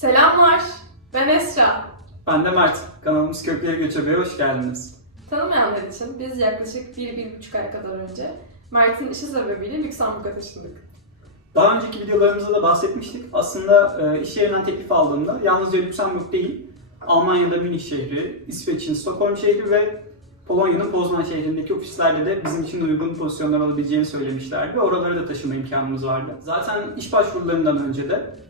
Selamlar, ben Esra. Ben de Mert. Kanalımız Kökleri Göçebe'ye hoş geldiniz. Tanımayanlar için biz yaklaşık 1-1,5 ay kadar önce Mert'in işi sebebiyle Lüksemburg'a taşındık. Daha önceki videolarımızda da bahsetmiştik. Aslında e, iş yerinden teklif aldığımda yalnızca Lüksemburg değil, Almanya'da Münih şehri, İsveç'in Stockholm şehri ve Polonya'nın Poznan şehrindeki ofislerde de bizim için uygun pozisyonlar alabileceğini söylemişlerdi. Oralara da taşıma imkanımız vardı. Zaten iş başvurularından önce de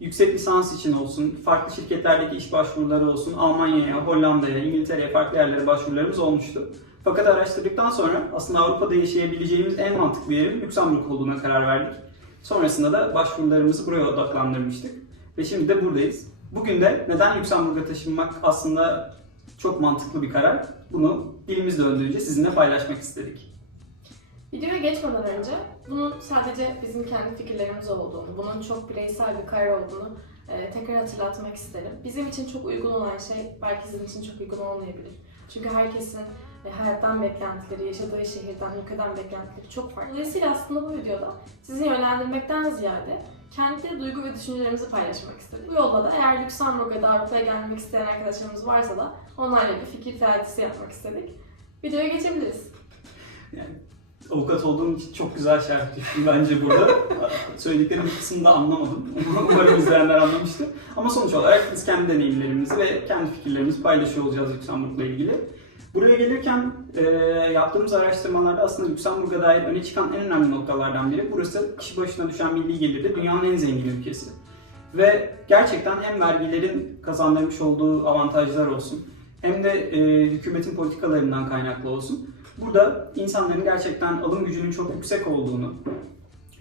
yüksek lisans için olsun, farklı şirketlerdeki iş başvuruları olsun, Almanya'ya, Hollanda'ya, İngiltere'ye farklı yerlere başvurularımız olmuştu. Fakat araştırdıktan sonra aslında Avrupa'da yaşayabileceğimiz en mantıklı yerin Lüksemburg olduğuna karar verdik. Sonrasında da başvurularımızı buraya odaklandırmıştık. Ve şimdi de buradayız. Bugün de neden Lüksemburg'a taşınmak aslında çok mantıklı bir karar. Bunu dilimiz döndüğünce sizinle paylaşmak istedik. Videoya geçmeden önce bunun sadece bizim kendi fikirlerimiz olduğunu, bunun çok bireysel bir karar olduğunu e, tekrar hatırlatmak isterim. Bizim için çok uygun olan şey belki sizin için çok uygun olmayabilir. Çünkü herkesin e, hayattan beklentileri, yaşadığı şehirden, ülkeden beklentileri çok farklı. Dolayısıyla aslında bu videoda sizi yönlendirmekten ziyade kendi duygu ve düşüncelerimizi paylaşmak istedim. Bu yolda da eğer Lüksemburg'a da Avrupa'ya gelmek isteyen arkadaşlarımız varsa da onlarla bir fikir teatisi yapmak istedik. Videoya geçebiliriz. Yani avukat olduğum için çok güzel şerh düştüm bence burada. Söylediklerim bir kısmını da anlamadım. Umarım izleyenler anlamıştır. Ama sonuç olarak biz kendi deneyimlerimizi ve kendi fikirlerimizi paylaşıyor olacağız Lüksemburg'la ilgili. Buraya gelirken e, yaptığımız araştırmalarda aslında Lüksemburg'a dair öne çıkan en önemli noktalardan biri burası kişi başına düşen milli gelirde dünyanın en zengin ülkesi. Ve gerçekten hem vergilerin kazandırmış olduğu avantajlar olsun hem de e, hükümetin politikalarından kaynaklı olsun. Burada insanların gerçekten alım gücünün çok yüksek olduğunu,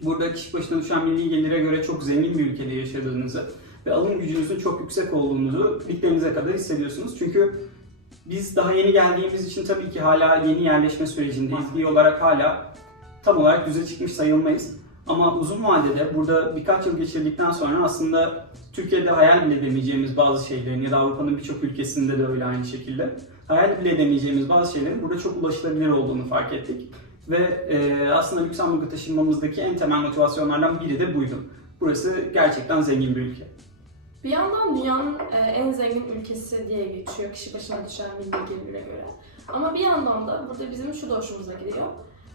burada kişi başına düşen milli gelire göre çok zengin bir ülkede yaşadığınızı ve alım gücünüzün çok yüksek olduğunuzu iliklerinize kadar hissediyorsunuz. Çünkü biz daha yeni geldiğimiz için tabii ki hala yeni yerleşme sürecindeyiz. Bir olarak hala tam olarak düze çıkmış sayılmayız. Ama uzun vadede burada birkaç yıl geçirdikten sonra aslında Türkiye'de hayal bile edemeyeceğimiz bazı şeylerin ya da Avrupa'nın birçok ülkesinde de öyle aynı şekilde hayal bile edemeyeceğimiz bazı şeylerin burada çok ulaşılabilir olduğunu fark ettik. Ve e, aslında Lüksemburg'a taşınmamızdaki en temel motivasyonlardan biri de buydu. Burası gerçekten zengin bir ülke. Bir yandan dünyanın e, en zengin ülkesi diye geçiyor kişi başına düşen milli gelire göre. Ama bir yandan da burada bizim şu da hoşumuza gidiyor.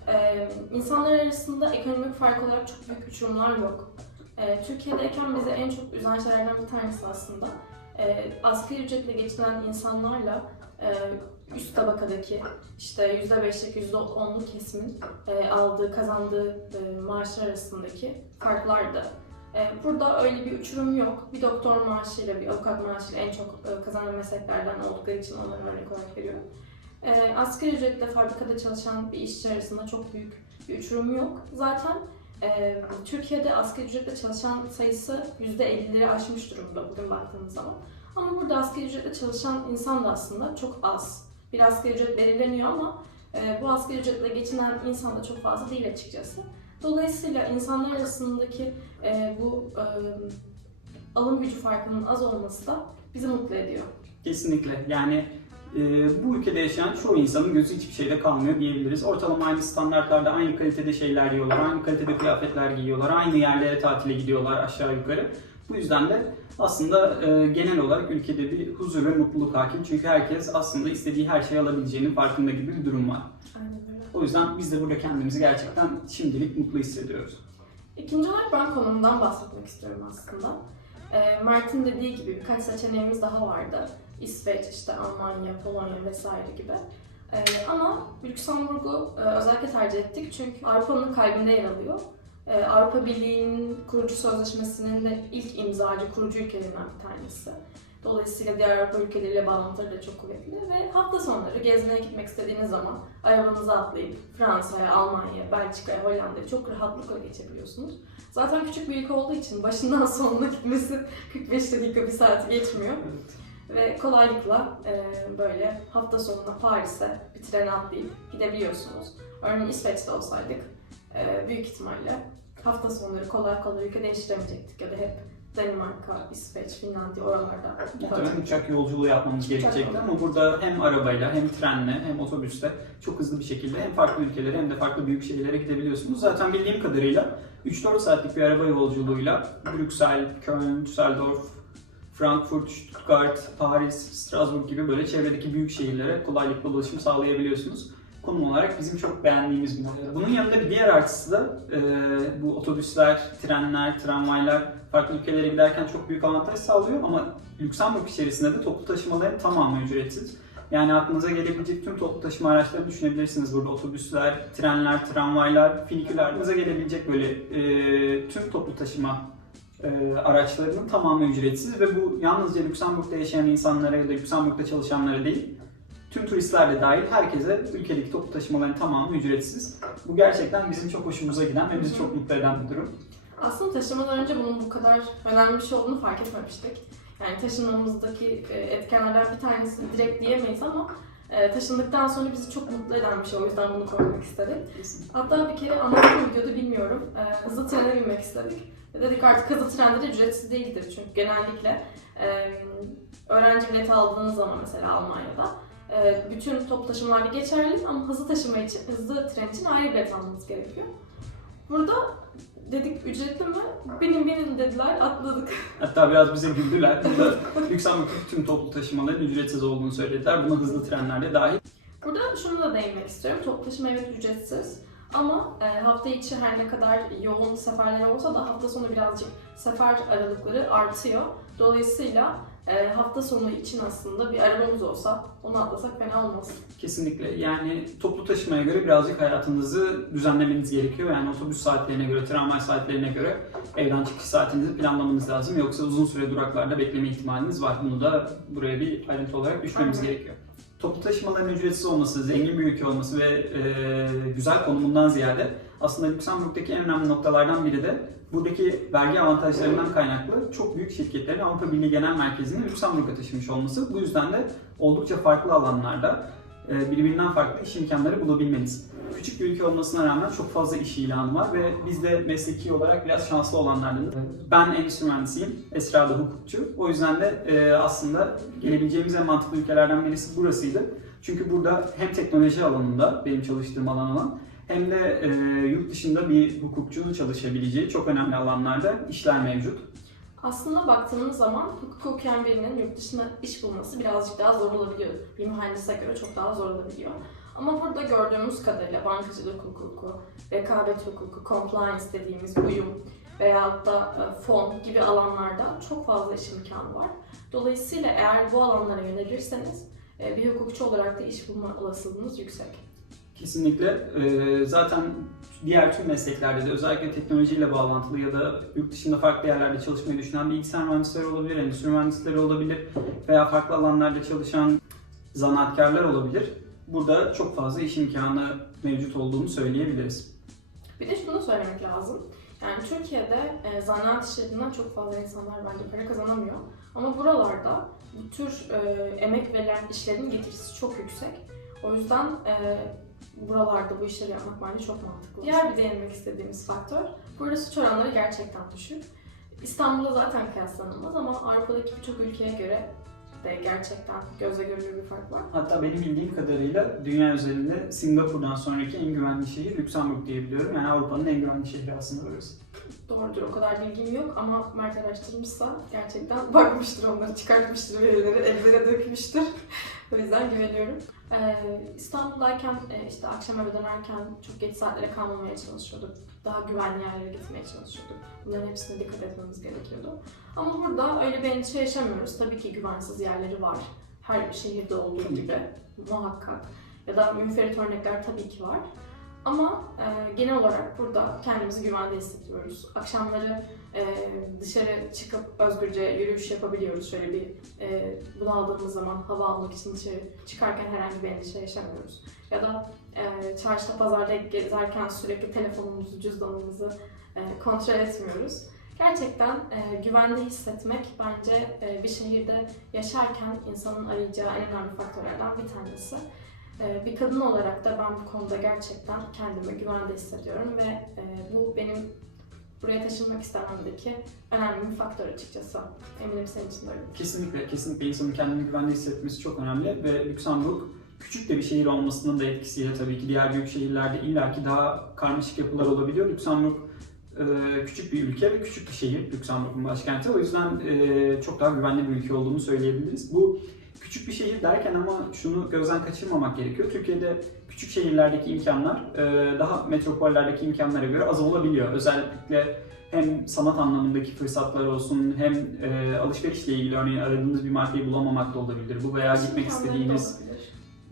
E, insanlar arasında ekonomik fark olarak çok büyük uçurumlar yok. E, Türkiye'deyken bizi en çok üzen şeylerden bir tanesi aslında e, asgari ücretle geçinen insanlarla e, üst tabakadaki işte %5'lik %10'luk kesimin e, aldığı, kazandığı e, maaşlar arasındaki farklardı. E, Burada öyle bir uçurum yok. Bir doktor maaşıyla, bir avukat maaşıyla en çok e, kazanan mesleklerden oldukları için onları örnek olarak veriyorum. E, Asgari ücretle fabrikada çalışan bir işçi arasında çok büyük bir uçurum yok. Zaten e, Türkiye'de asgari ücretle çalışan sayısı %50'leri aşmış durumda bugün baktığımız zaman. Ama burada asgari ücretle çalışan insan da aslında çok az. Bir asgari ücret belirleniyor ama e, bu asgari ücretle geçinen insan da çok fazla değil açıkçası. Dolayısıyla insanlar arasındaki e, bu e, alım gücü farkının az olması da bizi mutlu ediyor. Kesinlikle. Yani e, bu ülkede yaşayan çoğu insanın gözü hiçbir şeyde kalmıyor diyebiliriz. Ortalama aynı standartlarda aynı kalitede şeyler yiyorlar, aynı kalitede kıyafetler giyiyorlar, aynı yerlere tatile gidiyorlar aşağı yukarı. Bu yüzden de aslında e, genel olarak ülkede bir huzur ve mutluluk hakim. Çünkü herkes aslında istediği her şeyi alabileceğinin farkında gibi bir durum var. Aynen. O yüzden biz de burada kendimizi gerçekten şimdilik mutlu hissediyoruz. İkinci olarak ben konumdan bahsetmek istiyorum aslında. E, Mert'in dediği gibi birkaç seçeneğimiz daha vardı. İsveç, işte Almanya, Polonya vesaire gibi. E, ama Lüksemburg'u e, özellikle tercih ettik çünkü Avrupa'nın kalbinde yer alıyor. E, Avrupa Birliği'nin kurucu sözleşmesinin de ilk imzacı kurucu ülkelerinden bir tanesi. Dolayısıyla diğer Avrupa ülkeleriyle bağlantıları da çok kuvvetli ve hafta sonları gezmeye gitmek istediğiniz zaman arabanıza atlayıp Fransa'ya, Almanya'ya, Belçika'ya, Hollanda'ya çok rahatlıkla geçebiliyorsunuz. Zaten küçük bir ülke olduğu için başından sonuna gitmesi 45 dakika bir saati geçmiyor. Ve kolaylıkla e, böyle hafta sonuna Paris'e bir trene atlayıp gidebiliyorsunuz. Örneğin İsveç'te olsaydık e, büyük ihtimalle hafta sonları kolay kolay ülke değiştiremeyecektik ya da hep Danimarka, İsveç, Finlandiya oralarda Muhtemelen uçak yolculuğu yapmamız gerekecekti ama burada hem arabayla hem trenle hem otobüste çok hızlı bir şekilde hem farklı ülkelere hem de farklı büyük şehirlere gidebiliyorsunuz. Zaten bildiğim kadarıyla 3-4 saatlik bir araba yolculuğuyla Brüksel, Köln, Düsseldorf, Frankfurt, Stuttgart, Paris, Strasbourg gibi böyle çevredeki büyük şehirlere kolaylıkla ulaşım sağlayabiliyorsunuz. Konum olarak bizim çok beğendiğimiz bir nokta. Bunun yanında bir diğer artısı da e, bu otobüsler, trenler, tramvaylar farklı ülkelere giderken çok büyük avantaj sağlıyor ama Lüksemburg içerisinde de toplu taşımaların tamamı ücretsiz. Yani aklınıza gelebilecek tüm toplu taşıma araçlarını düşünebilirsiniz. Burada otobüsler, trenler, tramvaylar, finiküler, aklınıza gelebilecek böyle e, tüm toplu taşıma e, araçlarının tamamı ücretsiz ve bu yalnızca Lüksemburg'da yaşayan insanlara ya da Lüksemburg'da çalışanlara değil, tüm turistler de dahil herkese ülkedeki toplu taşımaların tamamı ücretsiz. Bu gerçekten bizim çok hoşumuza giden ve bizi çok mutlu eden bir durum. Aslında taşımadan önce bunun bu kadar önemli bir şey olduğunu fark etmemiştik. Yani taşınmamızdaki e, etkenlerden bir tanesi direkt diyemeyiz ama e, taşındıktan sonra bizi çok mutlu eden bir şey. O yüzden bunu koymak istedik. Hatta bir kere anlattığım videoda bilmiyorum. e, Hızlı trene binmek istedik. Dedik artık hızlı trende de ücretsiz değildir. Çünkü genellikle e, öğrenci bileti aldığınız zaman mesela Almanya'da e, bütün toplu taşımalarda geçerli ama hızlı taşıma için, hızlı tren için ayrı bilet almanız gerekiyor. Burada dedik ücretli mi? Binin binin dediler, atladık. Hatta biraz bize güldüler. Burada Lüksemburg'daki tüm toplu taşımaların ücretsiz olduğunu söylediler. Buna hızlı trenler de dahil. Burada şunu da değinmek istiyorum. Toplu taşıma evet ücretsiz. Ama e, hafta içi her ne kadar yoğun seferler olsa da hafta sonu birazcık sefer aralıkları artıyor. Dolayısıyla e, hafta sonu için aslında bir arabamız olsa onu atlasak fena olmaz. Kesinlikle. Yani toplu taşımaya göre birazcık hayatınızı düzenlemeniz gerekiyor. Yani otobüs saatlerine göre, tramvay saatlerine göre evden çıkış saatinizi planlamanız lazım. Yoksa uzun süre duraklarda bekleme ihtimaliniz var. Bunu da buraya bir ayrıntı olarak düşmemiz Aynen. gerekiyor. Toplu taşımaların ücretsiz olması, zengin bir ülke olması ve e, güzel konumundan ziyade aslında Lüksemburg'daki en önemli noktalardan biri de buradaki vergi avantajlarından kaynaklı çok büyük şirketlerin Avrupa Birliği Genel Merkezi'ni Lüksemburg'a taşımış olması. Bu yüzden de oldukça farklı alanlarda birbirinden farklı iş imkanları bulabilmeniz. Küçük bir ülke olmasına rağmen çok fazla iş ilanı var ve biz de mesleki olarak biraz şanslı olanlardanız. Ben endüstri mühendisiyim, Esra da hukukçu. O yüzden de e, aslında gelebileceğimiz en mantıklı ülkelerden birisi burasıydı. Çünkü burada hem teknoloji alanında benim çalıştığım alan olan hem de e, yurt dışında bir hukukçunun çalışabileceği çok önemli alanlarda işler mevcut. Aslında baktığınız zaman hukuk okuyan birinin yurt dışında iş bulması birazcık daha zor olabiliyor. Bir mühendise göre çok daha zor olabiliyor. Ama burada gördüğümüz kadarıyla bankacılık hukuku, rekabet hukuku, compliance dediğimiz uyum veyahut da e, fon gibi alanlarda çok fazla iş imkanı var. Dolayısıyla eğer bu alanlara yönelirseniz e, bir hukukçu olarak da iş bulma olasılığınız yüksek. Kesinlikle. e, zaten diğer tüm mesleklerde de özellikle teknolojiyle bağlantılı ya da yurt dışında farklı yerlerde çalışmayı düşünen bilgisayar mühendisleri olabilir, endüstri mühendisleri olabilir veya farklı alanlarda çalışan zanaatkarlar olabilir. Burada çok fazla iş imkanı mevcut olduğunu söyleyebiliriz. Bir de şunu söylemek lazım. Yani Türkiye'de e, zanaat işlerinden çok fazla insanlar bence para kazanamıyor. Ama buralarda bu tür e, emek verilen işlerin getirisi çok yüksek. O yüzden e, buralarda bu işleri yapmak bence çok mantıklı. Diğer bir değinmek istediğimiz faktör, burada suç oranları gerçekten düşük. İstanbul'da zaten kıyaslanılmaz ama Avrupa'daki birçok ülkeye göre de gerçekten gözle görülür bir fark var. Hatta benim bildiğim kadarıyla dünya üzerinde Singapur'dan sonraki en güvenli şehir Lüksemburg diye biliyorum. Yani Avrupa'nın en güvenli şehri aslında burası. Doğrudur o kadar bilgim yok ama Mert araştırmışsa gerçekten bakmıştır onları çıkartmıştır verileri evlere dökmüştür. o yüzden güveniyorum. Ee, İstanbul'dayken e, işte akşam eve dönerken çok geç saatlere kalmamaya çalışıyorduk. Daha güvenli yerlere gitmeye çalışıyorduk. Bunların hepsine dikkat etmemiz gerekiyordu. Ama burada öyle bir endişe yaşamıyoruz. Tabii ki güvensiz yerleri var. Her şehirde olduğu gibi muhakkak. Ya da münferit örnekler tabii ki var. Ama e, genel olarak burada kendimizi güvende hissediyoruz. Akşamları e, dışarı çıkıp özgürce yürüyüş yapabiliyoruz. Şöyle bir e, bunaldığımız zaman hava almak için dışarı çıkarken herhangi bir endişe yaşamıyoruz. Ya da e, çarşıda pazarda gezerken sürekli telefonumuzu, cüzdanımızı e, kontrol etmiyoruz. Gerçekten e, güvende hissetmek bence e, bir şehirde yaşarken insanın arayacağı en önemli faktörlerden bir tanesi. Ee, Bir kadın olarak da ben bu konuda gerçekten kendimi güvende hissediyorum ve e, bu benim buraya taşınmak istememdeki önemli bir faktör açıkçası. Eminim senin için de öyle. Kesinlikle, kesinlikle insanın kendini güvende hissetmesi çok önemli ve Lüksemburg küçük de bir şehir olmasının da etkisiyle tabii ki diğer büyük şehirlerde illaki daha karmaşık yapılar olabiliyor. Lüksemburg e, küçük bir ülke ve küçük bir şehir Lüksemburg'un başkenti. O yüzden e, çok daha güvenli bir ülke olduğunu söyleyebiliriz. Bu küçük bir şehir derken ama şunu gözden kaçırmamak gerekiyor. Türkiye'de küçük şehirlerdeki imkanlar e, daha metropollerdeki imkanlara göre az olabiliyor. Özellikle hem sanat anlamındaki fırsatlar olsun hem e, alışverişle ilgili örneğin aradığınız bir markayı bulamamak da olabilir. Bu veya gitmek istediğiniz.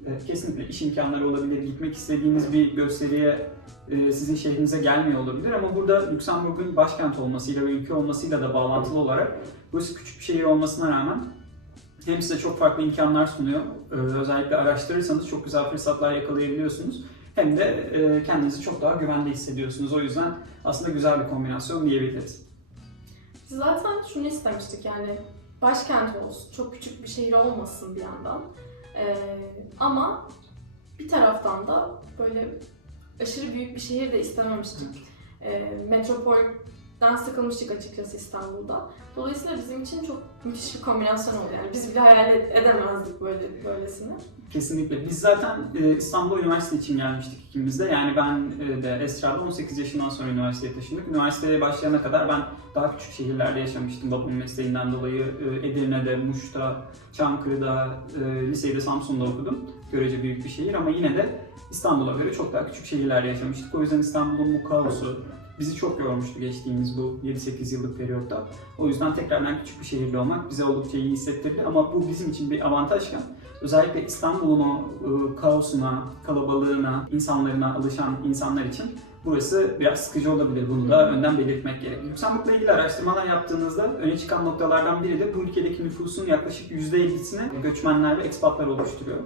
Evet, kesinlikle iş imkanları olabilir, gitmek istediğiniz bir gösteriye e, sizin şehrinize gelmiyor olabilir ama burada Lüksemburg'un başkent olmasıyla ve ülke olmasıyla da bağlantılı olarak burası küçük bir şehir olmasına rağmen hem size çok farklı imkanlar sunuyor, e, özellikle araştırırsanız çok güzel fırsatlar yakalayabiliyorsunuz hem de e, kendinizi çok daha güvende hissediyorsunuz. O yüzden aslında güzel bir kombinasyon diyebiliriz. Zaten şunu istemiştik yani başkent olsun, çok küçük bir şehir olmasın bir yandan. Ee, ama bir taraftan da böyle aşırı büyük bir şehir de istememiştik. Ee, metropolden sıkılmıştık açıkçası İstanbul'da. Dolayısıyla bizim için çok müthiş bir kombinasyon oldu yani. Biz bile hayal ed- edemezdik böyle böylesini. Kesinlikle. Biz zaten e, İstanbul Üniversite için gelmiştik ikimiz de. Yani ben e, de Esra'da 18 yaşından sonra üniversiteye taşındık. Üniversiteye başlayana kadar ben daha küçük şehirlerde yaşamıştım babamın mesleğinden dolayı. E, Edirne'de, Muş'ta, Çankırı'da, e, liseyi de Samsun'da okudum. Görece büyük bir şehir ama yine de İstanbul'a göre çok daha küçük şehirlerde yaşamıştık. O yüzden İstanbul'un bu kaosu bizi çok yormuştu geçtiğimiz bu 7-8 yıllık periyotta. O yüzden tekrardan küçük bir şehirde olmak bize oldukça iyi hissettirdi. Ama bu bizim için bir avantajken özellikle İstanbul'un o e, kaosuna, kalabalığına, insanlarına alışan insanlar için burası biraz sıkıcı olabilir. Bunu da önden belirtmek gerek. Lüksemburg'la ilgili araştırmalar yaptığınızda öne çıkan noktalardan biri de bu ülkedeki nüfusun yaklaşık %50'sini göçmenler ve ekspatlar oluşturuyor.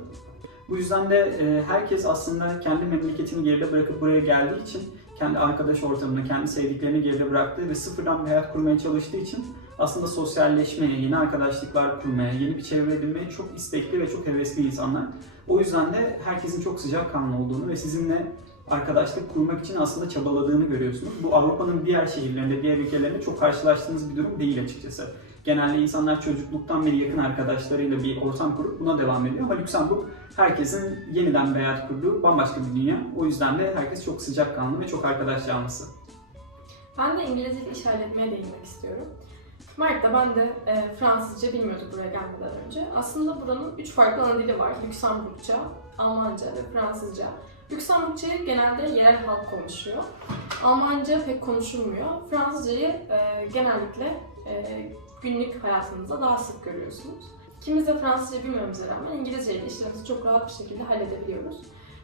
Bu yüzden de herkes aslında kendi memleketini geride bırakıp buraya geldiği için kendi arkadaş ortamını, kendi sevdiklerini geride bıraktığı ve sıfırdan bir hayat kurmaya çalıştığı için aslında sosyalleşmeye, yeni arkadaşlıklar kurmaya, yeni bir çevre edinmeye çok istekli ve çok hevesli insanlar. O yüzden de herkesin çok sıcakkanlı olduğunu ve sizinle arkadaşlık kurmak için aslında çabaladığını görüyorsunuz. Bu Avrupa'nın diğer şehirlerinde, diğer ülkelerinde çok karşılaştığınız bir durum değil açıkçası. Genelde insanlar çocukluktan beri yakın arkadaşlarıyla bir ortam kurup buna devam ediyor ama Lüksemburg herkesin yeniden bir hayat kurduğu bambaşka bir dünya. O yüzden de herkes çok sıcakkanlı ve çok arkadaş canlısı. Ben de İngilizce iş halletmeye değinmek istiyorum. Mert de ben de e, Fransızca bilmiyorduk buraya gelmeden önce. Aslında buranın üç farklı ana dili var. Lüksemburgça, Almanca ve Fransızca. Lüksemburgçayı genelde yerel halk konuşuyor. Almanca pek konuşulmuyor. Fransızcayı e, genellikle e, günlük hayatınızda daha sık görüyorsunuz. İkimiz de Fransızca bilmemize rağmen İngilizce ile işlerimizi çok rahat bir şekilde halledebiliyoruz.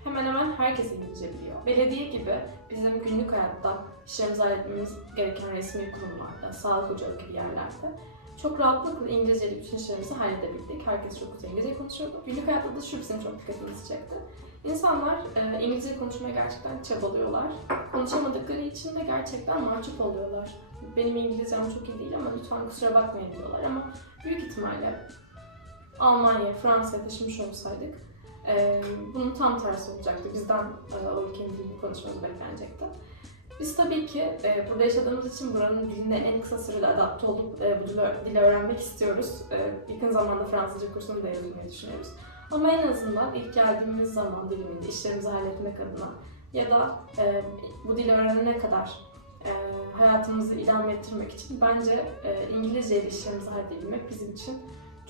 Hemen hemen herkes İngilizce biliyor. Belediye gibi bizim günlük hayatta işlerimizi halletmemiz gereken resmi kurumlarda, sağlık ocağı gibi yerlerde çok rahatlıkla İngilizce ile bütün işlerimizi halledebildik. Herkes çok güzel İngilizce konuşuyordu. Günlük hayatta da şu bizim çok dikkatimizi çekti. İnsanlar e, İngilizce konuşmaya gerçekten çabalıyorlar. Konuşamadıkları için de gerçekten mahcup oluyorlar. Benim İngilizcem çok iyi değil ama lütfen kusura bakmayın diyorlar ama büyük ihtimalle Almanya, Fransa'ya taşımış olsaydık e, bunun tam tersi olacaktı. Bizden e, o ülkenin dilini konuşmamız beklenecekti. Biz tabii ki e, burada yaşadığımız için buranın diline en kısa sürede adapte olup e, bu dili, öğrenmek istiyoruz. E, yakın zamanda Fransızca kursunu da yazmayı düşünüyoruz. Ama en azından ilk geldiğimiz zaman diliminde işlerimizi halletmek adına ya da e, bu dili öğrenene kadar e, hayatımızı idame ettirmek için bence e, İngilizce ile işlerimizi halledebilmek bizim için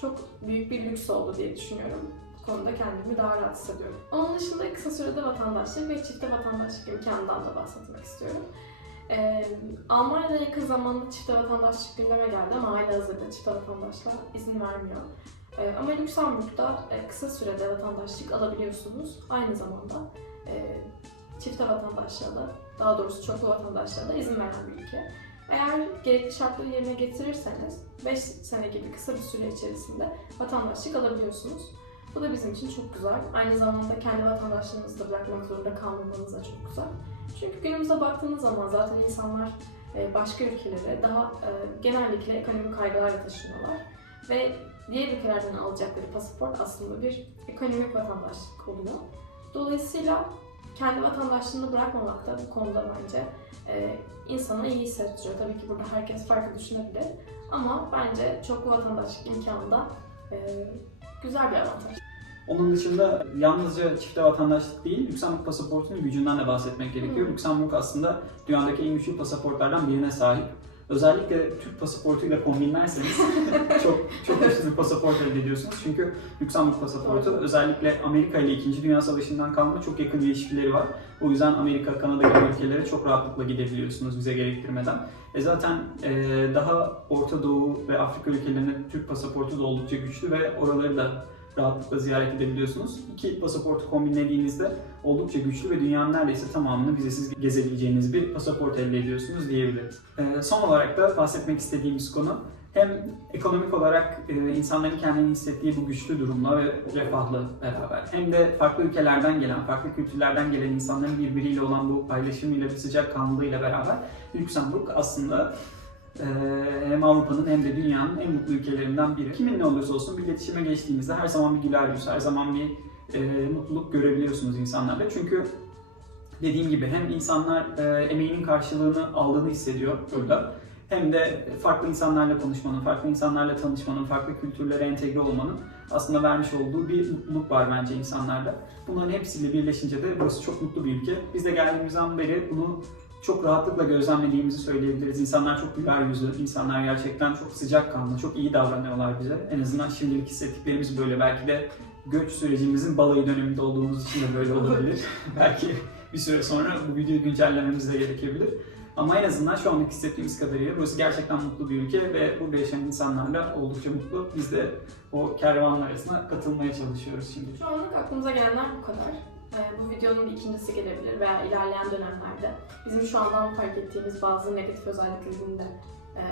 çok büyük bir lüks oldu diye düşünüyorum. Bu konuda kendimi daha rahat hissediyorum. Onun dışında kısa sürede vatandaşlık ve çifte vatandaşlık imkanından da bahsetmek istiyorum. Ee, Almanya'da yakın zamanda çifte vatandaşlık gündeme geldi ama hala hazırda çifte vatandaşlığa izin vermiyor. Ee, ama Lüksemburg'da e, kısa sürede vatandaşlık alabiliyorsunuz. Aynı zamanda e, çifte vatandaşlığa da, daha doğrusu çoklu vatandaşlığa da izin veren bir ülke. Eğer gerekli şartları yerine getirirseniz 5 sene gibi kısa bir süre içerisinde vatandaşlık alabiliyorsunuz. Bu da bizim için çok güzel. Aynı zamanda kendi vatandaşlığınızı da bırakmak zorunda kalmamanız da çok güzel. Çünkü günümüze baktığınız zaman zaten insanlar e, başka ülkelere daha e, genellikle ekonomik kaygılarla taşınıyorlar. Ve diğer ülkelerden alacakları pasaport aslında bir ekonomik vatandaşlık oluyor. Dolayısıyla kendi vatandaşlığını bırakmamak da bu konuda bence e, insana iyi hissettiriyor. Tabii ki burada herkes farklı düşünebilir. Ama bence çoklu vatandaşlık imkanı da e, güzel bir avantaj. Onun dışında yalnızca çifte vatandaşlık değil, Lüksemburg pasaportunun gücünden de bahsetmek gerekiyor. Hı. Lüksemburg aslında dünyadaki en güçlü pasaportlardan birine sahip. Özellikle Türk pasaportuyla kombinlerseniz çok çok güçlü bir pasaport elde ediyorsunuz. Çünkü Lüksemburg pasaportu özellikle Amerika ile 2. Dünya Savaşı'ndan kalma çok yakın ilişkileri var. O yüzden Amerika, Kanada gibi ülkelere çok rahatlıkla gidebiliyorsunuz vize gerektirmeden. E zaten e, daha Orta Doğu ve Afrika ülkelerinin Türk pasaportu da oldukça güçlü ve oraları da rahatlıkla ziyaret edebiliyorsunuz. İki pasaportu kombinlediğinizde oldukça güçlü ve dünyanın neredeyse tamamını vizesiz gezebileceğiniz bir pasaport elde ediyorsunuz diyebiliriz. E, son olarak da bahsetmek istediğimiz konu hem ekonomik olarak e, insanların kendini hissettiği bu güçlü durumla ve refahla beraber hem de farklı ülkelerden gelen, farklı kültürlerden gelen insanların birbiriyle olan bu paylaşımıyla ve sıcak kanlılığıyla beraber Lüksemburg aslında hem Avrupa'nın hem de dünyanın en mutlu ülkelerinden biri. Kiminle olursa olsun bir iletişime geçtiğinizde her zaman bir güler yüz, her zaman bir e, mutluluk görebiliyorsunuz insanlarla. Çünkü dediğim gibi hem insanlar e, emeğinin karşılığını aldığını hissediyor burada. Hem de farklı insanlarla konuşmanın, farklı insanlarla tanışmanın, farklı kültürlere entegre olmanın aslında vermiş olduğu bir mutluluk var bence insanlarda. Bunların hepsiyle birleşince de burası çok mutlu bir ülke. Biz de geldiğimizden beri bunu çok rahatlıkla gözlemlediğimizi söyleyebiliriz. İnsanlar çok güler yüzlü, insanlar gerçekten çok sıcakkanlı, çok iyi davranıyorlar bize. En azından şimdilik hissettiklerimiz böyle. Belki de göç sürecimizin balayı döneminde olduğumuz için de böyle olabilir. Belki bir süre sonra bu videoyu güncellememiz de gerekebilir. Ama en azından şu anlık hissettiğimiz kadarıyla burası gerçekten mutlu bir ülke ve burada yaşayan insanlar da oldukça mutlu. Biz de o kervanın arasına katılmaya çalışıyoruz şimdi. Şu anlık aklımıza gelenler bu kadar. Ee, bu videonun ikincisi gelebilir veya ilerleyen dönemlerde bizim şu andan fark ettiğimiz bazı negatif özelliklerini de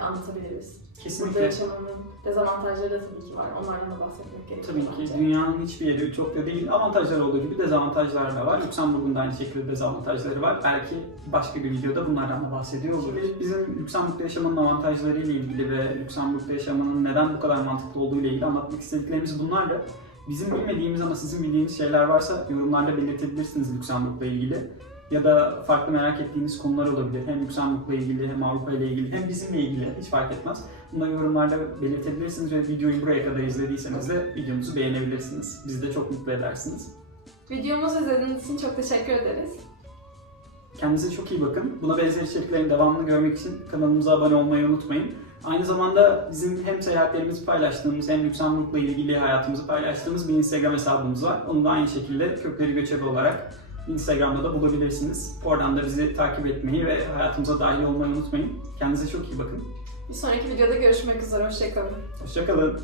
anlatabiliriz. Burada Kesinlikle. yaşamanın dezavantajları da tabii ki var. Onlardan da bahsetmek gerekiyor Tabii ki bence. dünyanın hiçbir yeri ütopya değil. Avantajlar olduğu gibi dezavantajlar da var. Lüksemburg'un da aynı şekilde dezavantajları var. Belki başka bir videoda bunlardan da bahsediyor oluruz. Şimdi bizim Lüksemburg'da yaşamanın avantajları ile ilgili ve Lüksemburg'da yaşamanın neden bu kadar mantıklı olduğu ile ilgili anlatmak istediklerimiz bunlar da. Bizim bilmediğimiz ama sizin bildiğiniz şeyler varsa yorumlarda belirtebilirsiniz Lüksemburg'la ilgili. Ya da farklı merak ettiğiniz konular olabilir. Hem Lüksemburg'la ilgili hem Avrupa ile ilgili hem bizimle ilgili hiç fark etmez. Bunları yorumlarda belirtebilirsiniz ve videoyu buraya kadar izlediyseniz de videomuzu beğenebilirsiniz. Bizi de çok mutlu edersiniz. Videomuzu izlediğiniz için çok teşekkür ederiz. Kendinize çok iyi bakın. Buna benzer içeriklerin devamını görmek için kanalımıza abone olmayı unutmayın. Aynı zamanda bizim hem seyahatlerimizi paylaştığımız hem Lüksemburg'la ilgili hayatımızı paylaştığımız bir Instagram hesabımız var. Onu da aynı şekilde kökleri göçebe olarak Instagram'da da bulabilirsiniz. Oradan da bizi takip etmeyi ve hayatımıza dahil olmayı unutmayın. Kendinize çok iyi bakın. Bir sonraki videoda görüşmek üzere. Hoşçakalın. Hoşçakalın.